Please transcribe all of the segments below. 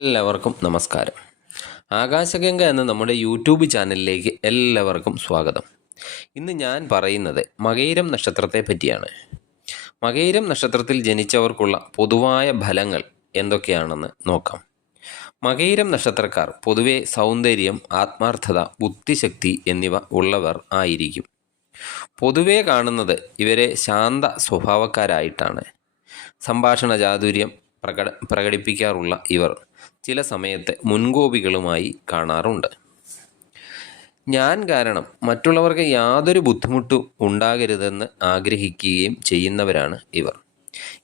എല്ലാവർക്കും നമസ്കാരം. ആകാശഗംഗ എന്ന നമ്മുടെ യൂട്യൂബ് ചാനലിലേക്ക് എല്ലാവർക്കും സ്വാഗതം. ഇന്ന് ഞാൻ പറയുന്നത് മകയിരം നക്ഷത്രത്തെ പറ്റിയാണ്. മകയിരം നക്ഷത്രത്തിൽ ജനിച്ചവർക്കുള്ള പൊതുവായ ഫലങ്ങൾ എന്തൊക്കെയാണെന്ന് നോക്കാം. മകയിരം നക്ഷത്രക്കാർ പൊതുവെ സൗന്ദര്യം, ആത്മാർത്ഥത, ബുദ്ധിശക്തി എന്നിവ ഉള്ളവർ ആയിരിക്കും. പൊതുവെ കാണുന്നത് ഇവരെ ശാന്ത സ്വഭാവക്കാരായിട്ടാണ്. സംഭാഷണ ചാതുര്യം പ്രകടിപ്പിക്കാറുള്ള ഇവർ ചില സമയത്ത് മുൻകോപികളുമായി കാണാറുണ്ട്. ഞാൻ കാരണം മറ്റുള്ളവർക്ക് യാതൊരു ബുദ്ധിമുട്ടും ഉണ്ടാകരുതെന്ന് ആഗ്രഹിക്കുകയും ചെയ്യുന്നവരാണ് ഇവർ.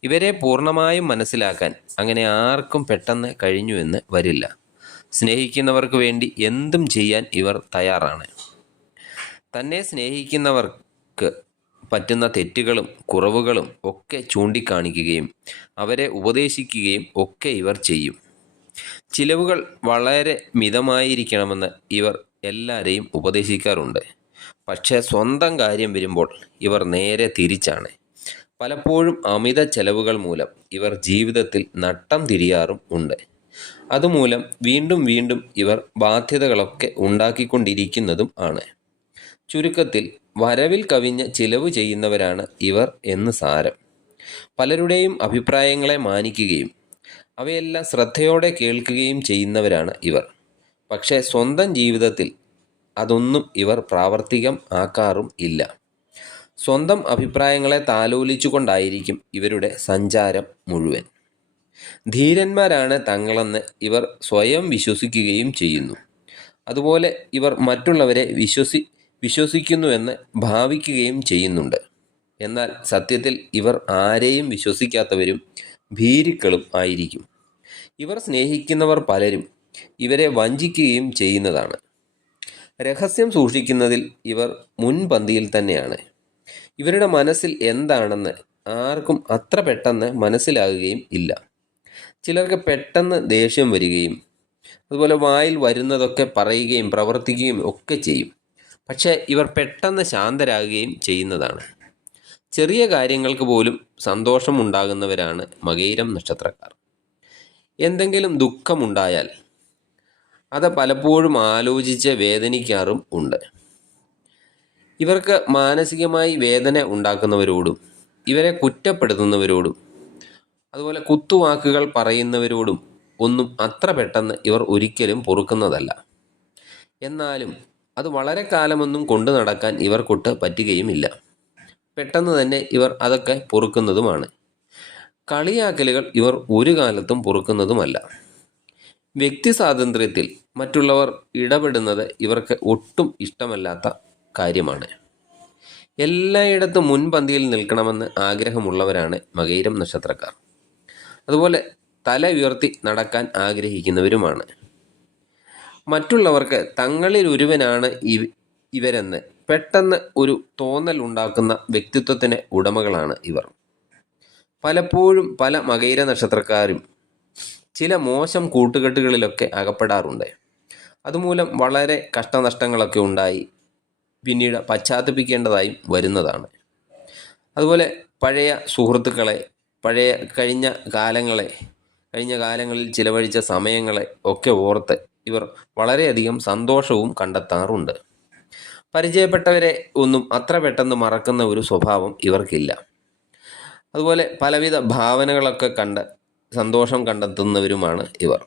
ഇവരെ പൂർണ്ണമായും മനസ്സിലാക്കാൻ അങ്ങനെ ആർക്കും പെട്ടെന്ന് കഴിഞ്ഞുവെന്ന് വരില്ല. സ്നേഹിക്കുന്നവർക്ക് വേണ്ടി എന്തും ചെയ്യാൻ ഇവർ തയ്യാറാണ്. തന്നെ സ്നേഹിക്കുന്നവർക്ക് പറ്റുന്ന തെറ്റുകളും കുറവുകളും ഒക്കെ ചൂണ്ടിക്കാണിക്കുകയും അവരെ ഉപദേശിക്കുകയും ഒക്കെ ഇവർ ചെയ്യും. ചിലവുകൾ വളരെ മിതമായിരിക്കണമെന്ന് ഇവർ എല്ലാവരെയും ഉപദേശിക്കാറുണ്ട്. പക്ഷേ സ്വന്തം കാര്യം വരുമ്പോൾ ഇവർ നേരെ തിരിച്ചാണ്. പലപ്പോഴും അമിത ചെലവുകൾ മൂലം ഇവർ ജീവിതത്തിൽ നട്ടം തിരിയാറും ഉണ്ട്. അതുമൂലം വീണ്ടും വീണ്ടും ഇവർ ബാധ്യതകളൊക്കെ ഉണ്ടാക്കിക്കൊണ്ടിരിക്കുന്നതും ആണ്. ചുരുക്കത്തിൽ വരവിൽ കവിഞ്ഞ് ചിലവ് ചെയ്യുന്നവരാണ് ഇവർ എന്ന് സാരം. പലരുടെയും അഭിപ്രായങ്ങളെ മാനിക്കുകയും അവയെല്ലാം ശ്രദ്ധയോടെ കേൾക്കുകയും ചെയ്യുന്നവരാണ് ഇവർ. പക്ഷേ സ്വന്തം ജീവിതത്തിൽ അതൊന്നും ഇവർ പ്രാവർത്തികം ആക്കാറും ഇല്ല. സ്വന്തം അഭിപ്രായങ്ങളെ താലോലിച്ചുകൊണ്ടായിരിക്കും ഇവരുടെ സഞ്ചാരം മുഴുവൻ. ധീരന്മാരാണ് തങ്ങളെന്ന് ഇവർ സ്വയം വിശ്വസിക്കുകയും ചെയ്യുന്നു. അതുപോലെ ഇവർ മറ്റുള്ളവരെ വിശ്വസിക്കുന്നുവെന്ന് ഭാവിക്കുകയും ചെയ്യുന്നുണ്ട്. എന്നാൽ സത്യത്തിൽ ഇവർ ആരെയും വിശ്വസിക്കാത്തവരും ഭീരുക്കളും ആയിരിക്കും. ഇവർ സ്നേഹിക്കുന്നവർ പലരും ഇവരെ വഞ്ചിക്കുകയും ചെയ്യുന്നതാണ്. രഹസ്യം സൂക്ഷിക്കുന്നതിൽ ഇവർ മുൻപന്തിയിൽ തന്നെയാണ്. ഇവരുടെ മനസ്സിൽ എന്താണെന്ന് ആർക്കും അത്ര പെട്ടെന്ന് മനസ്സിലാകുകയും ഇല്ല. ചിലർക്ക് പെട്ടെന്ന് ദേഷ്യം വരികയും അതുപോലെ വായിൽ വരുന്നതൊക്കെ പറയുകയും പ്രവർത്തിക്കുകയും ഒക്കെ ചെയ്യും. പക്ഷേ ഇവർ പെട്ടെന്ന് ശാന്തരാകുകയും ചെയ്യുന്നതാണ്. ചെറിയ കാര്യങ്ങൾക്ക് പോലും സന്തോഷമുണ്ടാകുന്നവരാണ് മകയിരം നക്ഷത്രക്കാർ. എന്തെങ്കിലും ദുഃഖമുണ്ടായാൽ അത് പലപ്പോഴും ആലോചിച്ച് വേദനിക്കാറും ഉണ്ട്. ഇവർക്ക് മാനസികമായി വേദന ഉണ്ടാക്കുന്നവരോടും ഇവരെ കുറ്റപ്പെടുത്തുന്നവരോടും അതുപോലെ കുത്തുവാക്കുകൾ പറയുന്നവരോടും ഒന്നും അത്ര പെട്ടെന്ന് ഇവർ ഒരിക്കലും പൊറുക്കുന്നതല്ല. എന്നാലും അത് വളരെ കാലമൊന്നും കൊണ്ടു നടക്കാൻ ഇവർക്കൊട്ട് പറ്റുകയുമില്ല. പെട്ടെന്ന് തന്നെ ഇവർ അതൊക്കെ പൊറുക്കുന്നതുമാണ്. കളിയാക്കലുകൾ ഇവർ ഒരു കാലത്തും പൊറുക്കുന്നതുമല്ല. വ്യക്തി സ്വാതന്ത്ര്യത്തിൽ മറ്റുള്ളവർ ഇടപെടുന്നത് ഇവർക്ക് ഒട്ടും ഇഷ്ടമല്ലാത്ത കാര്യമാണ്. എല്ലായിടത്തും മുൻപന്തിയിൽ നിൽക്കണമെന്ന് ആഗ്രഹമുള്ളവരാണ് മകയിരം നക്ഷത്രക്കാർ. അതുപോലെ തല ഉയർത്തി നടക്കാൻ ആഗ്രഹിക്കുന്നവരുമാണ്. മറ്റുള്ളവർക്ക് തങ്ങളിൽ ഒരുവനാണ് ഇവരെന്ന് പെട്ടെന്ന് ഒരു തോന്നൽ ഉണ്ടാക്കുന്ന വ്യക്തിത്വത്തിന് ഉടമകളാണ് ഇവർ. പലപ്പോഴും പല മകയിര നക്ഷത്രക്കാരും ചില മോശം കൂട്ടുകെട്ടുകളിലൊക്കെ അകപ്പെടാറുണ്ട്. അതുമൂലം വളരെ കഷ്ടനഷ്ടങ്ങളൊക്കെ ഉണ്ടായി പിന്നീട് പശ്ചാത്തപിക്കേണ്ടതായും വരുന്നതാണ്. അതുപോലെ പഴയ സുഹൃത്തുക്കളെ, കഴിഞ്ഞ കാലങ്ങളിൽ ചിലവഴിച്ച സമയങ്ങളെ ഒക്കെ ഓർത്ത് ഇവർ വളരെയധികം സന്തോഷവും കണ്ടെത്താറുണ്ട്. പരിചയപ്പെട്ടവരെ ഒന്നും അത്ര പെട്ടെന്ന് മറക്കുന്ന ഒരു സ്വഭാവം ഇവർക്കില്ല. അതുപോലെ പലവിധ ഭാവനകളൊക്കെ കണ്ട് സന്തോഷം കണ്ടെത്തുന്നവരുമാണ് ഇവർ.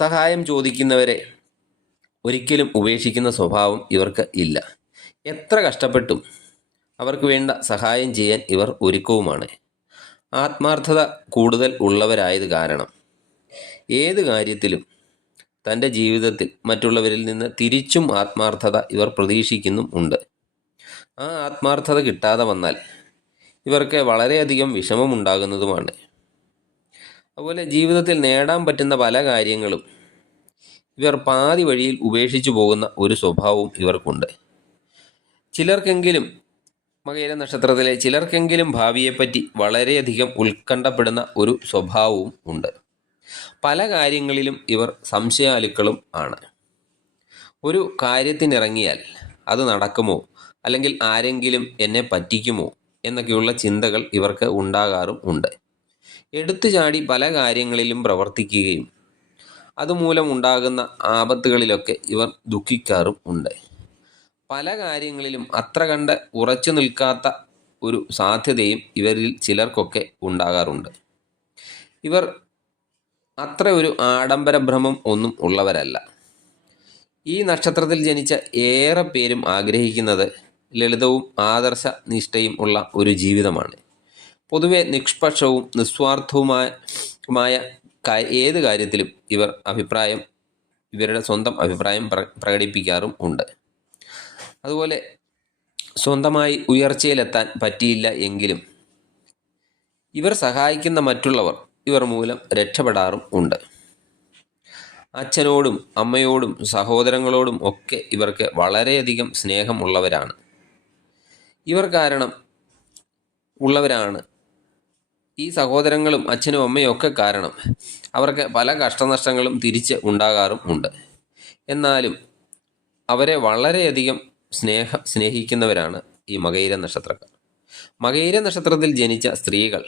സഹായം ചോദിക്കുന്നവരെ ഒരിക്കലും ഉപേക്ഷിക്കുന്ന സ്വഭാവം ഇവർക്ക് ഇല്ല. എത്ര കഷ്ടപ്പെട്ടും അവർക്ക് വേണ്ട സഹായം ചെയ്യാൻ ഇവർ ഒരുക്കവുമാണ്. ആത്മാർത്ഥത കൂടുതൽ ഉള്ളവരായത് കാരണം ഏത് കാര്യത്തിലും തൻ്റെ ജീവിതത്തിൽ മറ്റുള്ളവരിൽ നിന്ന് തിരിച്ചും ആത്മാർത്ഥത ഇവർ പ്രതീക്ഷിക്കുന്നും ഉണ്ട്. ആ ആത്മാർത്ഥത കിട്ടാതെ വന്നാൽ ഇവർക്ക് വളരെയധികം വിഷമമുണ്ടാകുന്നതുമാണ്. അതുപോലെ ജീവിതത്തിൽ നേടാൻ പറ്റുന്ന പല കാര്യങ്ങളും ഇവർ പാതി വഴിയിൽ ഉപേക്ഷിച്ചു പോകുന്ന ഒരു സ്വഭാവവും ഇവർക്കുണ്ട്. മകയിര നക്ഷത്രത്തിലെ ചിലർക്കെങ്കിലും ഭാവിയെപ്പറ്റി വളരെയധികം ഉത്കണ്ഠപ്പെടുന്ന ഒരു സ്വഭാവവും ഉണ്ട്. പല കാര്യങ്ങളിലും ഇവർ സംശയാലുക്കളും ആണ്. ഒരു കാര്യത്തിനിറങ്ങിയാൽ അത് നടക്കുമോ, അല്ലെങ്കിൽ ആരെങ്കിലും എന്നെ പറ്റിക്കുമോ എന്നൊക്കെയുള്ള ചിന്തകൾ ഇവർക്ക് ഉണ്ടാകാറും ഉണ്ട്. എടുത്തു ചാടി പല കാര്യങ്ങളിലും പ്രവർത്തിക്കുകയും അതുമൂലം ഉണ്ടാകുന്ന ആപത്തുകളിലൊക്കെ ഇവർ ദുഃഖിക്കാറും ഉണ്ട്. പല കാര്യങ്ങളിലും അത്ര കണ്ട് ഉറച്ചു നിൽക്കാത്ത ഒരു സാധ്യതയും ഇവരിൽ ചിലർക്കൊക്കെ ഉണ്ടാകാറുണ്ട്. ഇവർ അത്ര ഒരു ആഡംബരഭ്രമം ഒന്നും ഉള്ളവരല്ല. ഈ നക്ഷത്രത്തിൽ ജനിച്ച ഏറെ പേരും ആഗ്രഹിക്കുന്നത് ലളിതവും ആദർശനിഷ്ഠയും ഉള്ള ഒരു ജീവിതമാണ്. പൊതുവെ നിഷ്പക്ഷവും നിസ്വാർത്ഥവുമായ ഏത് കാര്യത്തിലും ഇവരുടെ സ്വന്തം അഭിപ്രായം പ്രകടിപ്പിക്കാറും ഉണ്ട്. അതുപോലെ സ്വന്തമായി ഉയർച്ചയിലെത്താൻ പറ്റിയില്ല എങ്കിലും ഇവർ സഹായിക്കുന്ന മറ്റുള്ളവർ ഇവർ മൂലം രക്ഷപ്പെടാറും ഉണ്ട്. അച്ഛനോടും അമ്മയോടും സഹോദരങ്ങളോടും ഒക്കെ ഇവർക്ക് വളരെയധികം സ്നേഹമുള്ളവരാണ്. ഇവർ കാരണം ഉള്ളവരാണ് ഈ സഹോദരങ്ങളും അച്ഛനും അമ്മയും ഒക്കെ കാരണം അവർക്ക് പല കഷ്ടനഷ്ടങ്ങളും തിരിച്ച് ഉണ്ടാകാറും ഉണ്ട്. എന്നാലും അവരെ വളരെയധികം സ്നേഹിക്കുന്നവരാണ് ഈ മകയിര നക്ഷത്രക്കാർ. മകയിര നക്ഷത്രത്തിൽ ജനിച്ച സ്ത്രീകൾ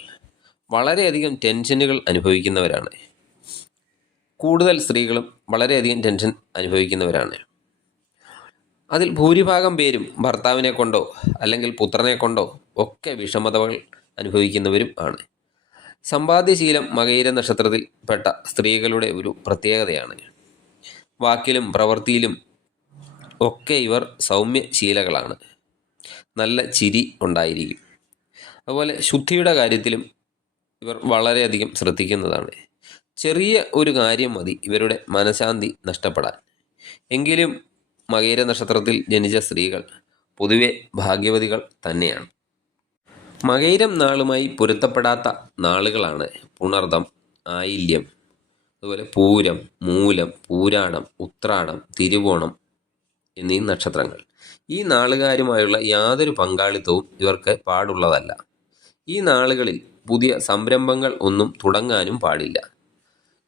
വളരെയധികം ടെൻഷനുകൾ അനുഭവിക്കുന്നവരാണ്. കൂടുതൽ സ്ത്രീകളും വളരെയധികം ടെൻഷൻ അനുഭവിക്കുന്നവരാണ്. അതിൽ ഭൂരിഭാഗം പേരും ഭർത്താവിനെ കൊണ്ടോ അല്ലെങ്കിൽ പുത്രനെ കൊണ്ടോ ഒക്കെ വിഷമതകൾ അനുഭവിക്കുന്നവരും ആണ്. സമ്പാദ്യശീലം മകയിര നക്ഷത്രത്തിൽ പെട്ട സ്ത്രീകളുടെ ഒരു പ്രത്യേകതയാണ്. വാക്കിലും പ്രവൃത്തിയിലും ഒക്കെ ഇവർ സൗമ്യശീലകളാണ്. നല്ല ചിരി ഉണ്ടായിരിക്കും. അതുപോലെ ശുദ്ധിയുടെ കാര്യത്തിലും ഇവർ വളരെയധികം ശ്രദ്ധിക്കുന്നതാണ്. ചെറിയ ഒരു കാര്യം മതി ഇവരുടെ മനഃശാന്തി നഷ്ടപ്പെടാൻ. എങ്കിലും മകയിര നക്ഷത്രത്തിൽ ജനിച്ച സ്ത്രീകൾ പൊതുവെ ഭാഗ്യവതികൾ തന്നെയാണ്. മകയിരം നാളുമായി പൊരുത്തപ്പെടാത്ത നാളുകളാണ് പുണർദം, ആയില്യം, അതുപോലെ പൂരം, മൂലം, പൂരാടം, ഉത്രാടം, തിരുവോണം എന്നീ നക്ഷത്രങ്ങൾ. ഈ നാളുകാരുമായുള്ള യാതൊരു പങ്കാളിത്തവും ഇവർക്ക് പാടുള്ളതല്ല. ഈ നാളുകളിൽ പുതിയ സംരംഭങ്ങൾ ഒന്നും തുടങ്ങാനും പാടില്ല.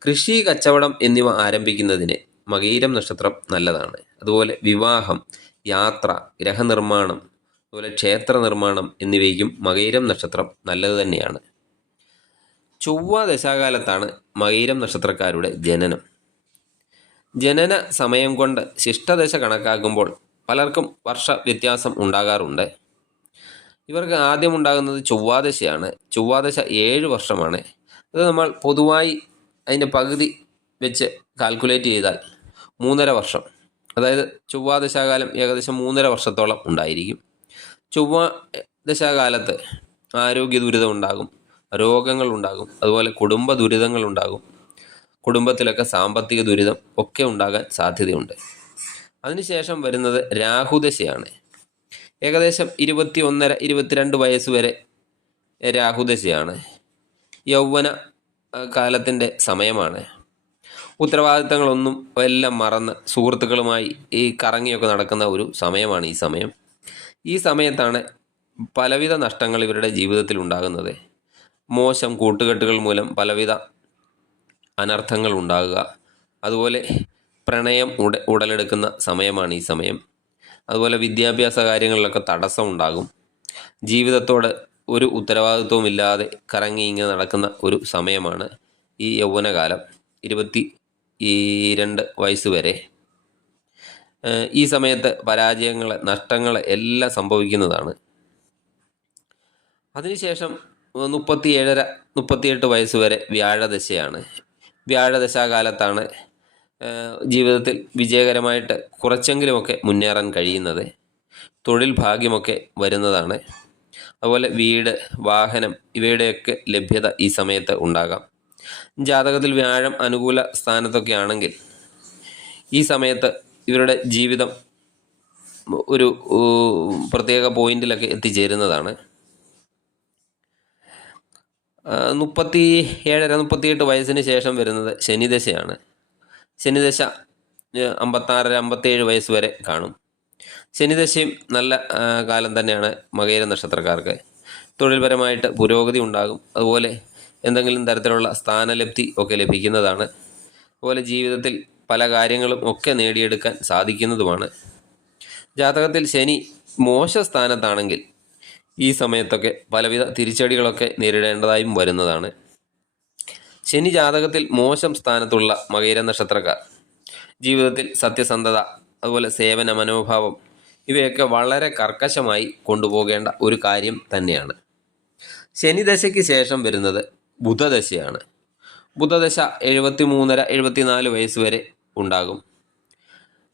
കൃഷി, കച്ചവടം എന്നിവ ആരംഭിക്കുന്നതിന് മകയിരം നക്ഷത്രം നല്ലതാണ്. അതുപോലെ വിവാഹം, യാത്ര, ഗ്രഹനിർമ്മാണം, അതുപോലെ ക്ഷേത്ര നിർമ്മാണം എന്നിവയ്ക്കും മകയിരം നക്ഷത്രം നല്ലത് തന്നെയാണ്. ചൊവ്വ ദശാകാലത്താണ് മകയിരം നക്ഷത്രക്കാരുടെ ജനനം. ജനന സമയം കൊണ്ട് ശിഷ്ടദശ കണക്കാക്കുമ്പോൾ പലർക്കും വർഷ വ്യത്യാസം ഉണ്ടാകാറുണ്ട്. ഇവർക്ക് ആദ്യം ഉണ്ടാകുന്നത് ചൊവ്വാദശയാണ്. ചൊവ്വാദശ 7 വർഷമാണ്. അത് നമ്മൾ പൊതുവായി അതിൻ്റെ പകുതി വെച്ച് കാൽക്കുലേറ്റ് ചെയ്താൽ 3.5 വർഷം, അതായത് ചൊവ്വാദശാകാലം ഏകദേശം 3.5 വർഷത്തോളം ഉണ്ടായിരിക്കും. ചൊവ്വ ദശാകാലത്ത് ആരോഗ്യ ദുരിതം ഉണ്ടാകും, രോഗങ്ങൾ ഉണ്ടാകും, അതുപോലെ കുടുംബ ദുരിതങ്ങൾ ഉണ്ടാകും. കുടുംബത്തിലൊക്കെ സാമ്പത്തിക ദുരിതം ഒക്കെ ഉണ്ടാകാൻ സാധ്യതയുണ്ട്. അതിനുശേഷം വരുന്നത് രാഹുദശയാണ്. ഏകദേശം 21-22 വയസ്സ് വരെ രാഹുദശയാണ്. യൗവന കാലത്തിൻ്റെ സമയമാണ്. ഉത്തരവാദിത്തങ്ങളൊന്നും എല്ലാം മറന്ന് സുഹൃത്തുക്കളുമായി ഈ കറങ്ങിയൊക്കെ നടക്കുന്ന ഒരു സമയമാണ് ഈ സമയം. ഈ സമയത്താണ് പലവിധ നഷ്ടങ്ങൾ ഇവരുടെ ജീവിതത്തിൽ ഉണ്ടാകുന്നത്. മോശം കൂട്ടുകെട്ടുകൾ മൂലം പലവിധ അനർത്ഥങ്ങൾ ഉണ്ടാകുക, അതുപോലെ പ്രണയം ഉടലെടുക്കുന്ന സമയമാണ് ഈ സമയം. അതുപോലെ വിദ്യാഭ്യാസ കാര്യങ്ങളിലൊക്കെ തടസ്സം ഉണ്ടാകും. ജീവിതത്തോട് ഒരു ഉത്തരവാദിത്വവും ഇല്ലാതെ കറങ്ങി ഇങ്ങനെ നടക്കുന്ന ഒരു സമയമാണ് ഈ യൗവനകാലം, 22 വയസ്സ് വരെ. ഈ സമയത്ത് പരാജയങ്ങൾ, നഷ്ടങ്ങൾ എല്ലാം സംഭവിക്കുന്നതാണ്. അതിനുശേഷം 37-38 വയസ്സ് വരെ വ്യാഴദശയാണ്. വ്യാഴദശാകാലത്താണ് ജീവിതത്തിൽ വിജയകരമായിട്ട് കുറച്ചെങ്കിലുമൊക്കെ മുന്നേറാൻ കഴിയുന്നത്. തൊഴിൽ ഭാഗ്യമൊക്കെ വരുന്നതാണ്. അതുപോലെ വീട്, വാഹനം ഇവയുടെയൊക്കെ ലഭ്യത ഈ സമയത്ത് ഉണ്ടാകാം. ജാതകത്തിൽ വ്യാഴം അനുകൂല സ്ഥാനത്തൊക്കെ ആണെങ്കിൽ ഈ സമയത്ത് ഇവരുടെ ജീവിതം ഒരു പ്രത്യേക പോയിന്റിലൊക്കെ എത്തിച്ചേരുന്നതാണ്. 37-38 വയസ്സിന് ശേഷം വരുന്നത് ശനിദശയാണ്. ശനിദശ 56-57 വയസ്സ് വരെ കാണും. ശനിദശയും നല്ല കാലം തന്നെയാണ് മകയിര നക്ഷത്രക്കാർക്ക്. തൊഴിൽപരമായിട്ട് പുരോഗതി ഉണ്ടാകും. അതുപോലെ എന്തെങ്കിലും തരത്തിലുള്ള സ്ഥാനലബ്ധി ഒക്കെ ലഭിക്കുന്നതാണ്. അതുപോലെ ജീവിതത്തിൽ പല കാര്യങ്ങളും ഒക്കെ നേടിയെടുക്കാൻ സാധിക്കുന്നതുമാണ്. ജാതകത്തിൽ ശനി മോശ സ്ഥാനത്താണെങ്കിൽ ഈ സമയത്തൊക്കെ പലവിധ തിരിച്ചടികളൊക്കെ നേരിടേണ്ടതായും വരുന്നതാണ്. ശനി ജാതകത്തിൽ മോശം സ്ഥാനത്തുള്ള മകയിര നക്ഷത്രക്കാർ ജീവിതത്തിൽ സത്യസന്ധത, അതുപോലെ സേവന മനോഭാവം ഇവയൊക്കെ വളരെ കർക്കശമായി കൊണ്ടുപോകേണ്ട ഒരു കാര്യം തന്നെയാണ്. ശനിദശയ്ക്ക് ശേഷം വരുന്നത് ബുധദശയാണ്. ബുധദശ 73-74 വയസ്സ് വരെ ഉണ്ടാകും.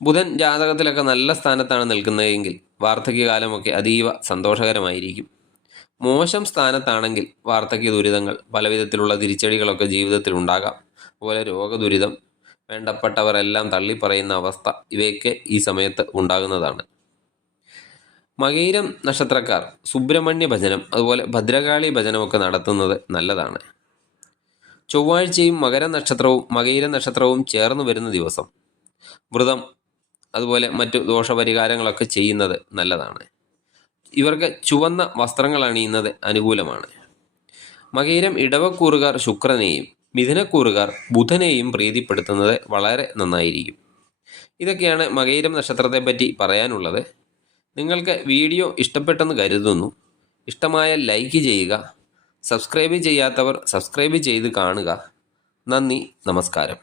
ബുധൻ ജാതകത്തിലൊക്കെ നല്ല സ്ഥാനത്താണ് നിൽക്കുന്നതെങ്കിൽ വാർദ്ധക്യകാലമൊക്കെ അതീവ സന്തോഷകരമായിരിക്കും. മോശം സ്ഥാനത്താണെങ്കിൽ വാർദ്ധക്യ ദുരിതങ്ങൾ, പലവിധത്തിലുള്ള തിരിച്ചടികളൊക്കെ ജീവിതത്തിൽ ഉണ്ടാകാം. അതുപോലെ രോഗദുരിതം, വേണ്ടപ്പെട്ടവരെല്ലാം തള്ളിപ്പറയുന്ന അവസ്ഥ ഇവയൊക്കെ ഈ സമയത്ത് ഉണ്ടാകുന്നതാണ്. മകയിരം നക്ഷത്രക്കാർ സുബ്രഹ്മണ്യ ഭജനം, അതുപോലെ ഭദ്രകാളി ഭജനമൊക്കെ നടത്തുന്നത് നല്ലതാണ്. ചൊവ്വാഴ്ചയും മകയിര നക്ഷത്രവും ചേർന്ന് വരുന്ന ദിവസം വ്രതം, അതുപോലെ മറ്റു ദോഷപരിഹാരങ്ങളൊക്കെ ചെയ്യുന്നത് നല്ലതാണ്. ഇവർക്ക് ചുവന്ന വസ്ത്രങ്ങൾ അണിയുന്നത് അനുകൂലമാണ്. മകയിരം ഇടവക്കൂറുകാർ ശുക്രനെയും മിഥുനക്കൂറുകാർ ബുധനെയും പ്രീതിപ്പെടുത്തുന്നത് വളരെ നന്നായിരിക്കും. ഇതൊക്കെയാണ് മകയിരം നക്ഷത്രത്തെപ്പറ്റി പറയാനുള്ളത്. നിങ്ങൾക്ക് വീഡിയോ ഇഷ്ടപ്പെട്ടെന്ന് കരുതുന്നു. ഇഷ്ടമായാൽ ലൈക്ക് ചെയ്യുക. സബ്സ്ക്രൈബ് ചെയ്യാത്തവർ സബ്സ്ക്രൈബ് ചെയ്ത് കാണുക. നന്ദി, നമസ്കാരം.